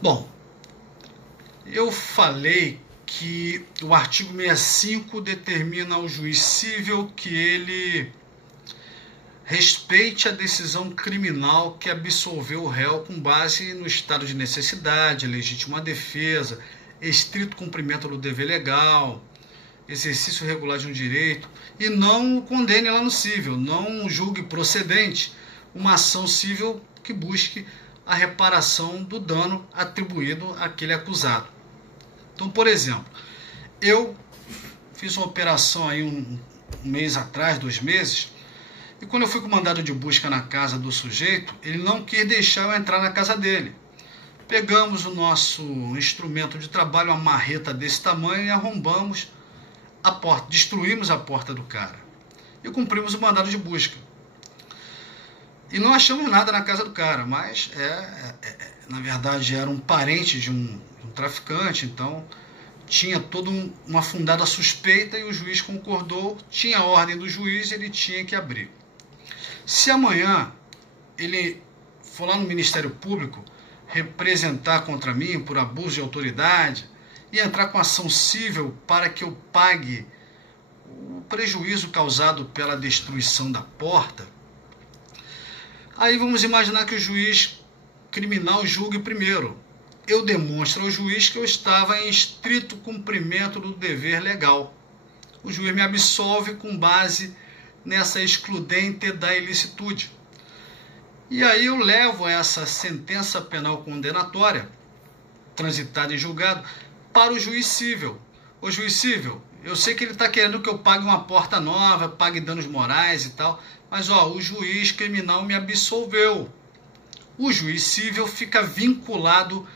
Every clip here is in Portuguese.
Bom, eu falei que o artigo 65 determina ao juiz cível que ele respeite a decisão criminal que absolveu o réu com base no estado de necessidade, legítima defesa, estrito cumprimento do dever legal, exercício regular de um direito, e não o condene lá no cível, não julgue procedente uma ação cível que busque a reparação do dano atribuído àquele acusado. Então, por exemplo, eu fiz uma operação aí um mês atrás, 2 meses, e quando eu fui com o mandado de busca na casa do sujeito, ele não quis deixar eu entrar na casa dele. Pegamos o nosso instrumento de trabalho, uma marreta desse tamanho, e arrombamos a porta, destruímos a porta do cara. E cumprimos o mandado de busca. E não achamos nada na casa do cara, mas na verdade era um parente de um traficante, então tinha toda uma fundada suspeita e o juiz concordou, tinha a ordem do juiz, ele tinha que abrir. Se amanhã ele for lá no Ministério Público representar contra mim por abuso de autoridade e entrar com ação cível para que eu pague o prejuízo causado pela destruição da porta, aí vamos imaginar que o juiz criminal julgue primeiro. Eu demonstro ao juiz que eu estava em estrito cumprimento do dever legal. O juiz me absolve com base nessa excludente da ilicitude. E aí eu levo essa sentença penal condenatória, transitada em julgado, para o juiz cível. O juiz cível, eu sei que ele está querendo que eu pague uma porta nova, pague danos morais e tal, mas o juiz criminal me absolveu. O juiz cível fica vinculado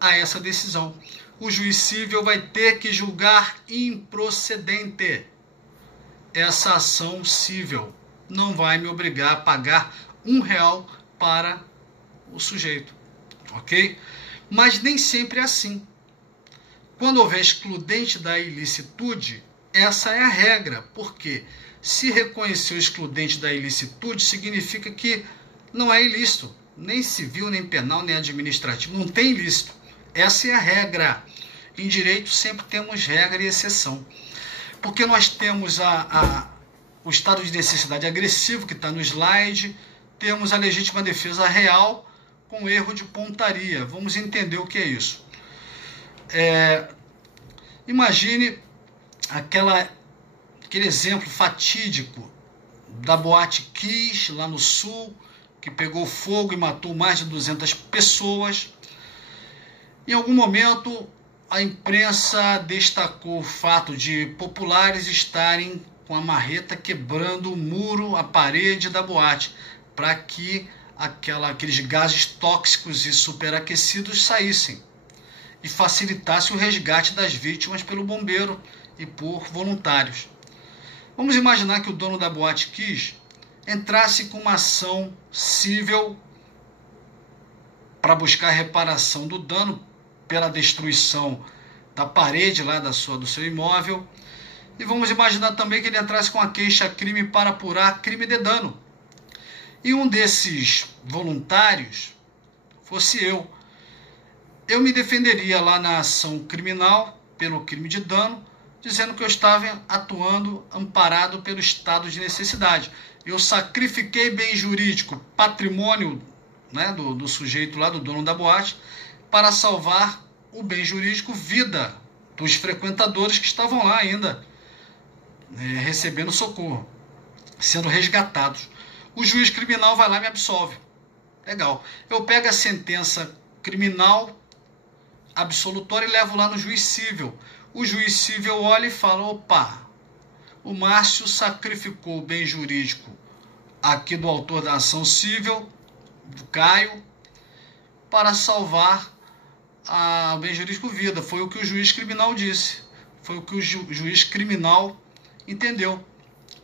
a essa decisão. O juiz cível vai ter que julgar improcedente essa ação cível. Não vai me obrigar a pagar R$1 para o sujeito, ok? Mas nem sempre é assim. Quando houver excludente da ilicitude, essa é a regra, porque se reconhecer o excludente da ilicitude, significa que não é ilícito, nem civil, nem penal, nem administrativo, não tem ilícito. Essa é a regra. Em direito sempre temos regra e exceção. Porque nós temos o estado de necessidade agressivo, que está no slide, temos a legítima defesa real com erro de pontaria. Vamos entender o que é isso. Imagine aquele exemplo fatídico da Boate Kiss, lá no sul, que pegou fogo e matou mais de 200 pessoas. Em algum momento, a imprensa destacou o fato de populares estarem com a marreta quebrando o muro, a parede da boate, para que aqueles gases tóxicos e superaquecidos saíssem e facilitasse o resgate das vítimas pelo bombeiro e por voluntários. Vamos imaginar que o dono da Boate Kiss entrasse com uma ação cível para buscar reparação do dano pela destruição da parede lá do seu imóvel. E vamos imaginar também que ele entrasse com a queixa-crime para apurar crime de dano. E um desses voluntários fosse eu. Eu me defenderia lá na ação criminal pelo crime de dano, dizendo que eu estava atuando amparado pelo estado de necessidade. Eu sacrifiquei bem jurídico, patrimônio, né, do sujeito lá, do dono da boate, para salvar o bem jurídico, vida dos frequentadores que estavam lá ainda, recebendo socorro, sendo resgatados. O juiz criminal vai lá e me absolve. Legal. Eu pego a sentença criminal absolutória e levo lá no juiz cível. O juiz cível olha e fala: opa, o Márcio sacrificou o bem jurídico aqui do autor da ação cível, do Caio, para salvar o bem jurídico vida. Foi o que o juiz criminal disse. Foi o que o juiz criminal entendeu.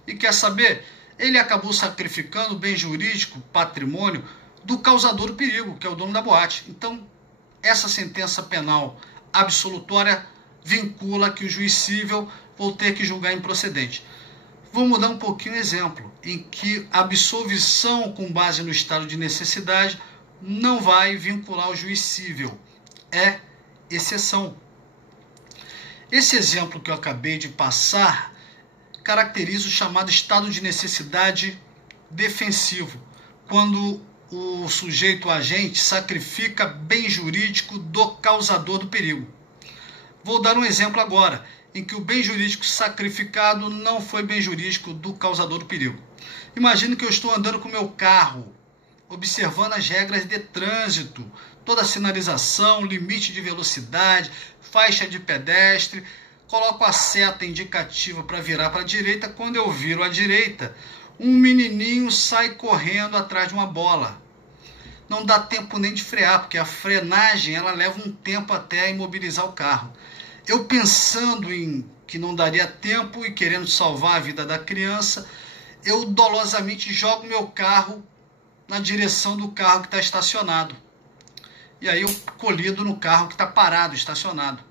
E quer saber? Ele acabou sacrificando o bem jurídico, patrimônio, do causador do perigo, que é o dono da boate. Então, essa sentença penal absolutória vincula que o juiz cível vou ter que julgar improcedente. Vou mudar um pouquinho o exemplo, em que a absolvição com base no estado de necessidade não vai vincular o juiz cível. é exceção. Esse exemplo que eu acabei de passar caracteriza o chamado estado de necessidade defensivo, quando o sujeito, o agente, sacrifica bem jurídico do causador do perigo. Vou dar um exemplo agora, em que o bem jurídico sacrificado não foi bem jurídico do causador do perigo. Imagino que eu estou andando com meu carro, observando as regras de trânsito, toda a sinalização, limite de velocidade, faixa de pedestre, coloco a seta indicativa para virar para a direita. Quando eu viro à direita, um menininho sai correndo atrás de uma bola. Não dá tempo nem de frear, porque a frenagem ela leva um tempo até imobilizar o carro. Eu pensando em que não daria tempo e querendo salvar a vida da criança, eu dolosamente jogo meu carro na direção do carro que está estacionado. E aí eu colido no carro que está parado, estacionado.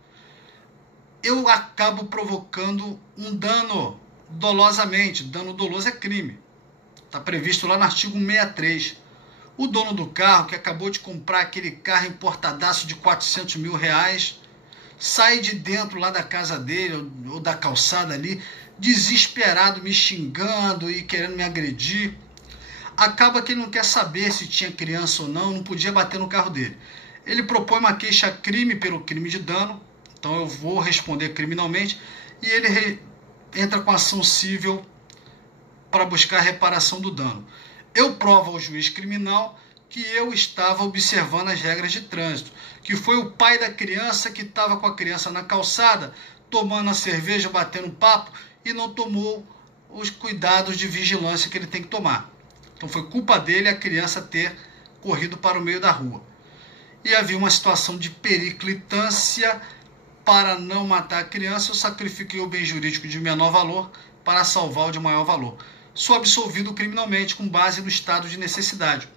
Eu acabo provocando um dano dolosamente. Dano doloso é crime. Está previsto lá no artigo 163. O dono do carro, que acabou de comprar aquele carro importadaço de 400 mil reais, sai de dentro lá da casa dele, ou da calçada ali, desesperado, me xingando e querendo me agredir. Acaba que ele não quer saber se tinha criança ou não podia bater no carro dele. Ele propõe uma queixa-crime pelo crime de dano, então eu vou responder criminalmente, e ele entra com ação civil para buscar a reparação do dano. Eu provo ao juiz criminal que eu estava observando as regras de trânsito, que foi o pai da criança que estava com a criança na calçada, tomando a cerveja, batendo papo, e não tomou os cuidados de vigilância que ele tem que tomar. Então foi culpa dele a criança ter corrido para o meio da rua. E havia uma situação de periclitância. Para não matar a criança, eu sacrifiquei o bem jurídico de menor valor para salvar o de maior valor. Sou absolvido criminalmente com base no estado de necessidade.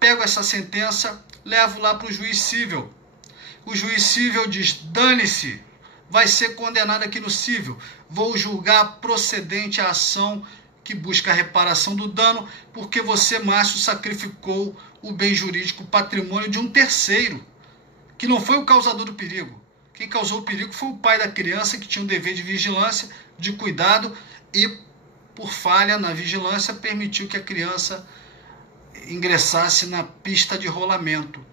Pego essa sentença, levo lá para o juiz cível. O juiz cível diz: dane-se, vai ser condenado aqui no cível. Vou julgar procedente a ação que busca a reparação do dano, porque você, Márcio, sacrificou o bem jurídico, o patrimônio de um terceiro, que não foi o causador do perigo. Quem causou o perigo foi o pai da criança, que tinha um dever de vigilância, de cuidado, e por falha na vigilância permitiu que a criança ingressasse na pista de rolamento.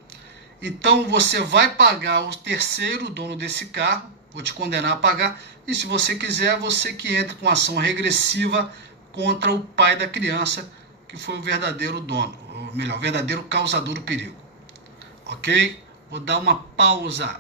Então você vai pagar o terceiro, dono desse carro, vou te condenar a pagar, e se você quiser, você que entra com ação regressiva contra o pai da criança, que foi o verdadeiro dono, ou melhor, o verdadeiro causador do perigo. Ok? Vou dar uma pausa.